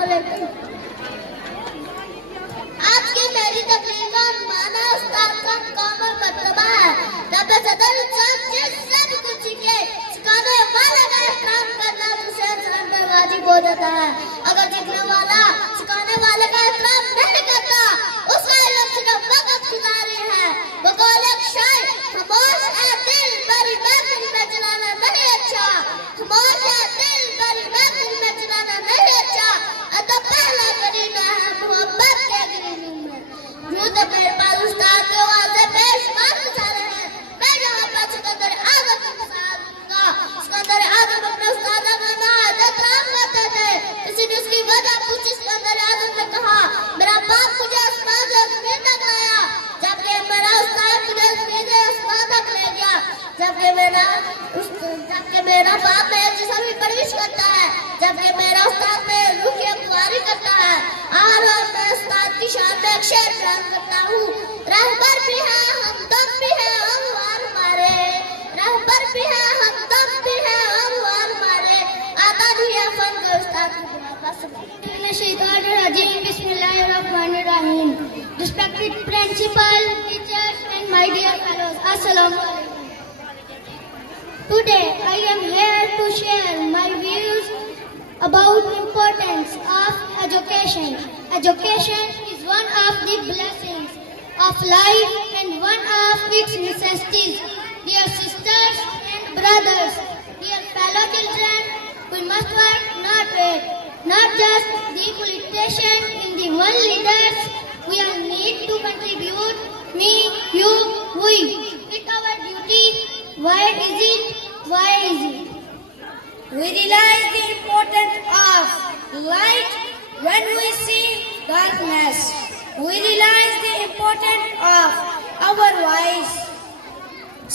अस्सलामुअलैकुम। आज की मेरी तकरीर का माना उस्ताद का काम और मर्तबा है। रब सदर जिस सब कुछ के सिखाने वाला का काम करना उसे सरेंडर वाजिब हो जाता है। अगर सीखने वाला सिखाने वाले का काम नहीं करता उसका इल्म सिर्फ वक्त गुजारी है। बकौल एक शायर, खामोश है दिल बड़ी महफिल में जलाना नहीं अच्छा। खामोश है दिल बड़ी महफिल में जलाना नहीं अच्छा। अदब पहला करीना है मोहब्बत के गिरने में। यूं तो मेरे पास उस्ताद के वास्ते बेशुमार मिसालें हैं। मैं यहाँ पर सिकंदर आज़म की मिसाल दूंगा। सिकंदर आज़म अपने उस्ताद का नाम करते थे। किसी ने उसकी वजह पूछी। सिकंदर आज़म ने कहा, मेरा बाप मुझे आसमान से ज़मीन तक लाया, जबकि मेरा उस्ताद मुझे ज़मीन से आसमान तक ले गया। जबकि मेरा बाप मेरे जिस्म की परवरिश करता है, जबकि मेरा उस्ताद मेरे रूह की रखवाली करता है। और मैं उस्ताद की शान में एक शेर बयान करता हूँ। रहबर भी है हमदम भी है और वार हमारे। रहबर भी है हमदम भी है और वार हमारे। आता भी है फन के उस्ताद की बुआ बस। बिस्मिल्लाहिर्रहमानिर्रहीम। Respected principal, teachers and my dear fellows, Assalamu alaikum. Today I am here to share my views about importance of education. Education is one of the blessings of life and one of its necessities. Dear sisters and brothers, dear fellow children, we must work, not wait. Not just the politicians in the world leaders, we all need to contribute. Me, you, we. It's our duty. Why is it? Why is it? We realize the importance of light when we see darkness. We realize the importance of our voice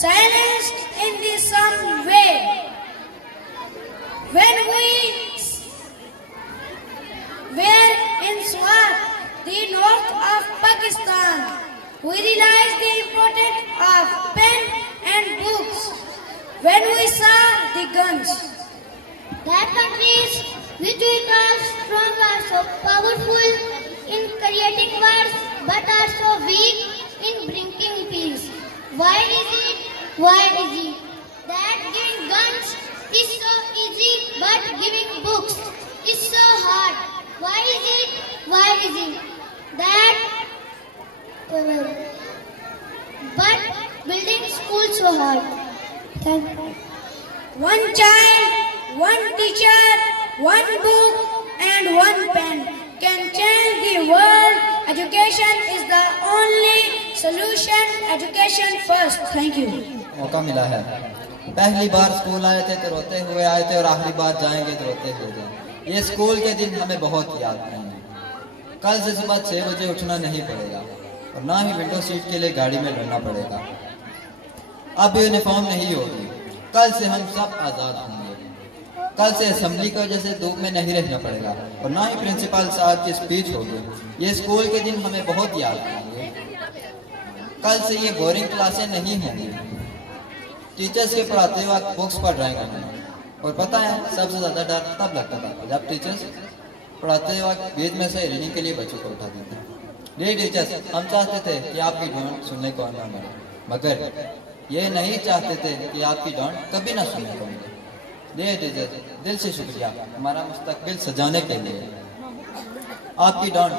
silenced in the some way. When we were in Swat, the north of Pakistan, we realize the importance of pen and books. When we saw the guns, That countries which we call strong are so powerful in creating wars but are so weak in bringing peace. Why is it? Why is it that giving guns is so easy but giving books is so hard? Why is it? Why is it that but building schools so hard? Thank you. one child, one teacher, one book and one pen can change the world. Education is the only solution. Education first. Thank you. मौका मिला है। पहली बार school आए थे तो रोते हुए आए थे और आखिरी बार जाएंगे तो रोते हुए जाएंगे। ये स्कूल के दिन हमें बहुत याद आएंगे। कल से सुबह 6 बजे उठना नहीं पड़ेगा और ना ही विंडो सीट के लिए गाड़ी में लड़ना पड़ेगा। अब यूनिफॉर्म नहीं होगी। कल से हम सब आज़ाद होंगे। कल से असेंबली की वजह से धूप में नहीं रहना पड़ेगा और ना ही प्रिंसिपल साहब की स्पीच होगी। ये स्कूल के दिन हमें बहुत याद आएंगे। कल से ये बोरिंग क्लासें नहीं होंगी। टीचर्स के पढ़ाते वक्त बुक्स पढ़ रहे हैं और पता है सबसे ज़्यादा डर तब लगता था जब टीचर्स पढ़ाते वक्त बीच में से रीडिंग के लिए बच्चों को उठा देते। ये टीचर्स हम चाहते थे कि आपकी डांट सुनने को ना मिले, मगर ये नहीं चाहते थे कि आपकी डांट कभी ना सुनने को मिले। ये टीचर्स दिल से शुक्रिया हमारा मुस्तकबिल सजाने के लिए। आपकी डांट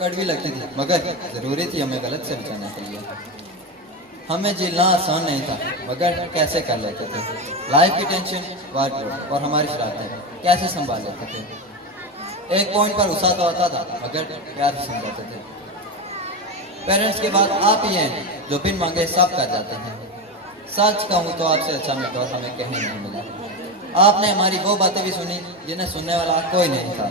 कड़वी लगती थी मगर ज़रूरी थी हमें गलत से बचाने के लिए। हमें जीना आसान नहीं था मगर कैसे कर लेते थे। लाइफ की टेंशन, वर्कलोड और हमारी शरारतें कैसे संभाल लेते थे। एक पॉइंट पर गुस्सा तो आता था मगर प्यार से समझाते थे। पेरेंट्स के बाद आप ही हैं जो बिन मांगे सब कर जाते हैं। सच कहूँ तो आपसे अच्छा मेंटोर हमें कहीं नहीं मिला। आपने हमारी वो बातें भी सुनी जिन्हें सुनने वाला कोई नहीं था।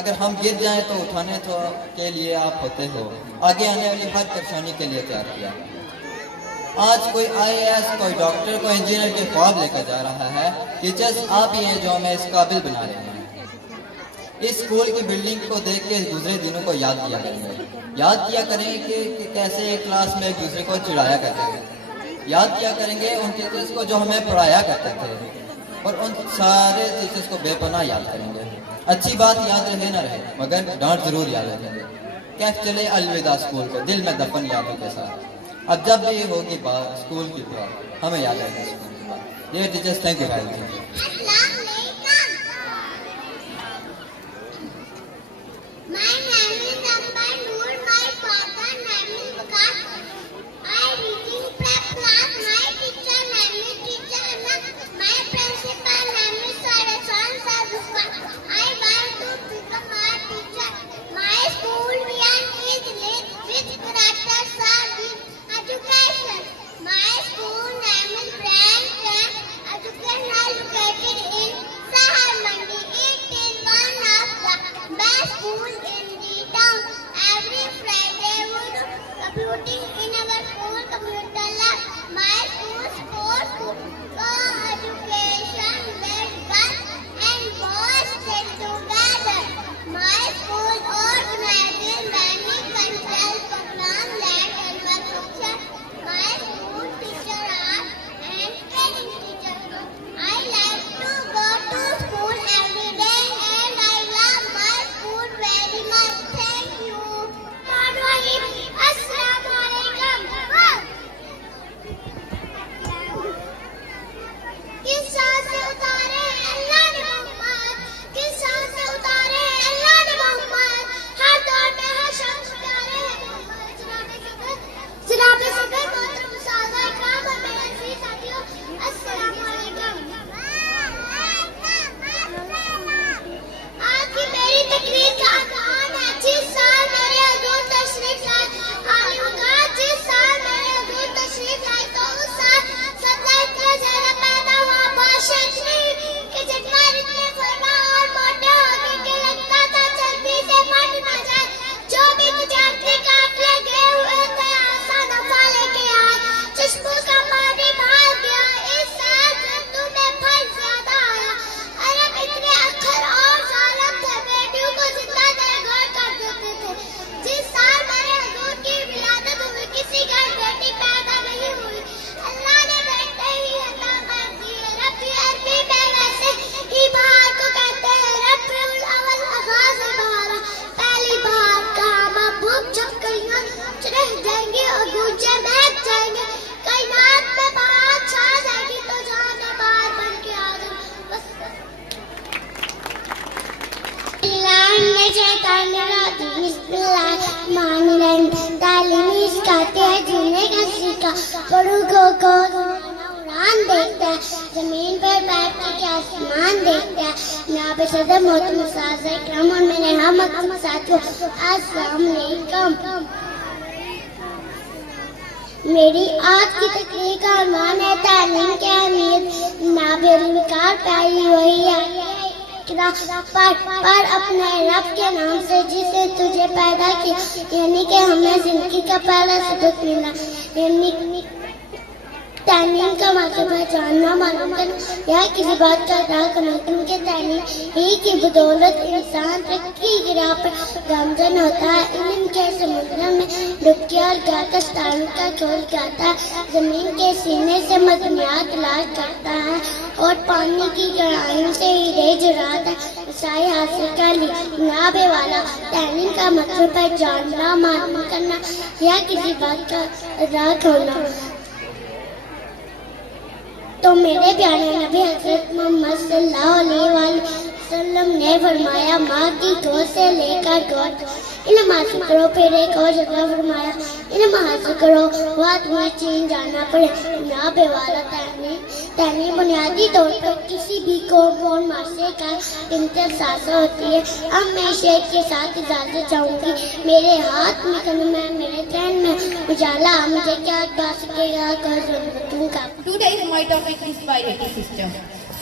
अगर हम गिर जाएं तो उठाने तो के लिए आप होते हो। आगे आने वाली हर परेशानी के लिए तैयार किया। आज कोई IAS, कोई डॉक्टर, कोई इंजीनियर के ख्वाब लेकर जा रहा है। टीचर्स आप ही हैं जो हमें इस काबिल बना रहे हैं। इस स्कूल की बिल्डिंग को देख के गुजरे दिनों को याद किया करेंगे। याद किया करेंगे कि कैसे एक क्लास में एक दूसरे को चिढ़ाया करते थे। याद किया करेंगे उन टीचर्स को जो हमें पढ़ाया करते थे, और उन सारे टीचर्स को बेपनाह याद करेंगे। अच्छी बात याद रहे ना रहे, मगर डांट जरूर याद रखेंगे। कैफ चले अलविदा स्कूल को, दिल में दफन यादों के साथ। अब जब भी होगी बात स्कूल की बात, हमें याद आएगी स्कूल की बात। ये teachers, thank you very much. My name is Amba Noor. My father name is Vikas. I reading prep class. My teacher name is Teacher Anna. My principal name is Sarasan Sadhuka. I want to become a teacher. My school van is lit with characters with education. My school name is Brand Education located in Sahar Mandi. It is one of the best school in the town. Every Friday would computing in our school computer lab. My school sports co-education where girls and boys sit together. My school organizes many cultural programs like annual function. My school teacher are and training teacher. I like to go to school every day and I love my school very much. Thank you. Assalamualaikum. किस सांस से उतारे अल्लाह ने मोहम्मद, किस सांस से उतारे अल्लाह ने मोहम्मद, हर दौर में हर शख्स प्यारे हैं मोहम्मद। जनाब सदर मोहतरम सादा इकराम और मेरे अजीज साथियों, अस्सलाम वालेकुम। आज की मेरी तकरीर का अनवान है जिस साल मेरे हुजूर तशरीफ लाए। आने होगा जिस साल मेरे हुजूर तशरीफ लाए तो उस साल सब्ज़ा इतना ज़्यादा पैदा हुआ, बारिशें इतनी कि जानवर इतने फरमा और मोटे हो गए कि लगता था चर्बी से फट ना जाए। जो भी तिजारती काफिले गए हुए थे आसान नफा लेके आए। चश्मों का पानी भाग गया, इस साल जंतु में फल ज्यादा आया। अरब इतने अखर और जालिम थे, बेटियों को जिंदा दरगोर कर देते थे। जिस साल मेरे हुजूर की विलादत हुई किसी घर बेटी पैदा नहीं हुई। अल्लाह ने बेटे ही अता कर दिए। रबी अरबी में वैसे ही बहार को कहते हैं। रबीउल अव्वल आगाज़ बहार, पहली बार कहा महबूब जब कलियां रह जाएंगी और गूंजे महक जाएंगे। कायनात में बात छा जाएगी तो जहां में बाहर बन के आ जाए। बस तालीमी सिखाते हैं जीने का सीखा। बड़ों को उड़ान देखता है, जमीन पर बैठ के आसमान देखता है। जनाब सदर मोहतरम सादा इकराम और मेरे हम साथियों, अस्सलाम वालेकुम। मेरी आज की तकरीर का उन्वान है तालीम की अहमियत। जनाब विकार पहली वही है पर अपने रब के नाम से जिसने तुझे पैदा किया, यानी कि हमें जिंदगी का पहला सबक मिला। यानी तालीम का मतलब है जानना, मालूम करना या किसी बात का अदा करना, क्योंकि तालीम ही की बदौलत इंसान तरक्की की राह पर गामजन होता है। इल्म के समुद्र में डुबकी और गाकर तालीम का खोल गाता है, जमीन के सीने से मदनियात तलाश करता है और पानी की गहराइयों से हीरे जुराता है। ऊंचाई हासिल कर ली नाबे वाला। तालीम का मतलब है जानना, मालूम करना या किसी बात का अदा करना। तो मेरे प्यारे नबी हज़रत मोहम्मद सल्लल्लाहु अलैहि वसल्लम ने फरमाया, माँ की गोद से लेकर गोद इल्म हासिल करो। फिर एक और जगह फरमाया, इल्म हासिल करो वह तुम्हें चीन जाना पड़े। नाबे वाला तालीम बुनियादी तौर पर किसी भी कौम और माशरे का इंतसास होती है। अब मैं शेख के साथ इजाज़त चाहूँगी। मेरे हाथ में कलम है, मेरे ध्यान में उजाला, मुझे क्या गा सकेगा कर दूँगा। Today's my topic is respiratory system.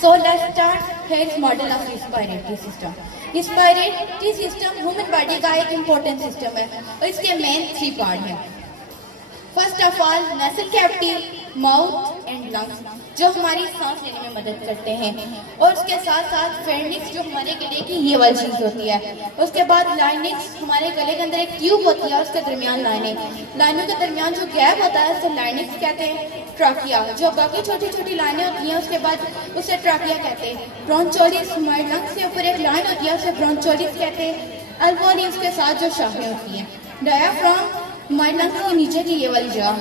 So let's start health model of respiratory system. Respiratory system human body का एक important system है और इसके main 3 पार्ट हैं। First of all nasal cavity, mouth and lungs, जो हमारी सांस लेने में मदद करते हैं। और उसके साथ साथ फेरेंक्स, जो हमारे गले की ये वाली चीज़ होती है। उसके बाद लाइनिक्स, हमारे गले के अंदर एक ट्यूब होती है, उसके दरमियान लाइनों के दरमियान जो गैप होता है उसे लाइनिक्स कहते हैं। ट्राकिया, जो बाकी छोटी छोटी लाइनें होती हैं, उसके बाद उसे ट्राकिया कहते हैं। ब्रोंचोलिस, हमारे लंग्स के ऊपर एक लाइन होती है, उसे ब्रोंचोलिस कहते हैं। अल्वोली, उसके साथ जो शाखें होती हैं। डायाफ्राम, हमारे लंग्स के नीचे की ये वाली जगह।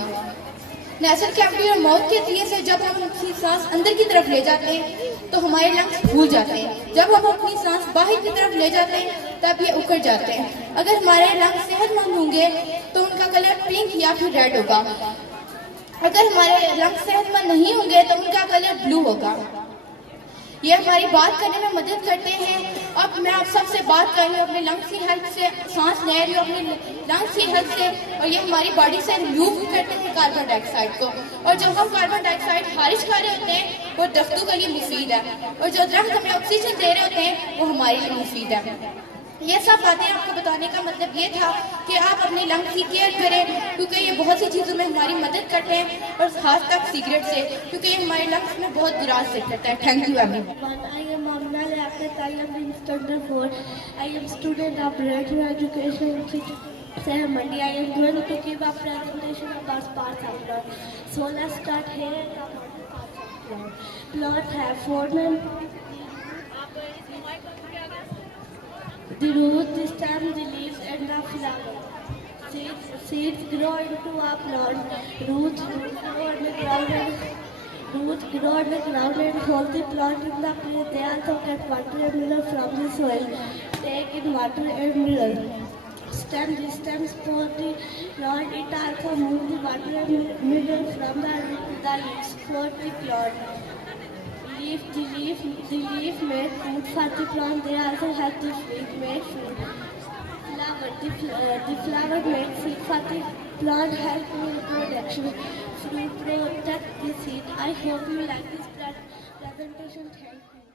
नेसल कैविटी और माउथ के जरिए से जब हम अपनी सांस अंदर की तरफ ले जाते हैं तो हमारे लंग्स फूल जाते हैं। जब हम अपनी सांस बाहर की तरफ ले जाते हैं तब ये उखड़ जाते हैं। अगर हमारे लंग्स सेहतमंद होंगे तो उनका कलर पिंक या फिर रेड होगा। अगर हमारे लंग्स सेहतमंद नहीं होंगे तो उनका कलर ब्लू होगा। ये हमारी बात करने में मदद करते हैं। अब मैं आप सबसे बात कर रही हूँ अपने लंग्स की हेल्प से, सांस ले रही हूँ अपने लंग्स की हेल्प से, और ये हमारी बॉडी से रिमूव करते हैं कार्बन डाइऑक्साइड को। और जब हम कार्बन डाइऑक्साइड खारिज कर रहे होते हैं वो दरख्तों के लिए मुफीद है, और जो दरख्त हमें ऑक्सीजन दे रहे होते हैं वो हमारे लिए मुफीद है। ये सब बातें आपको बताने का मतलब ये था कि आप अपने लंग्स की केयर करें, क्योंकि ये बहुत सी चीज़ों में हमारी मदद करते हैं, और खास तक सिगरेट से, क्योंकि ये हमारे लंग्स में बहुत बुरा असर करता है। Thank you everyone. I am Amna Liaquat. I am in standard 4. I am student of Director Education Institute, Sehmandi. I am going to give a presentation about parts of plant. So let's start here. Parts of plant. Plant have four main. The root, the stem, the leaves, and the flower. Seeds grow into a plant. Roots grow on the ground and hold the plant in the place. They also get water and mineral from the soil. Take in water and mineral. Stem, the stems support the plant. It also moves the water and mineral from the leaves for the plant. The leaf make food for the plant. They also have the fruit, make food. The flower makes seed for the plant, help in reproduction. Fruit protect the seed. I hope you like this presentation. Thank you.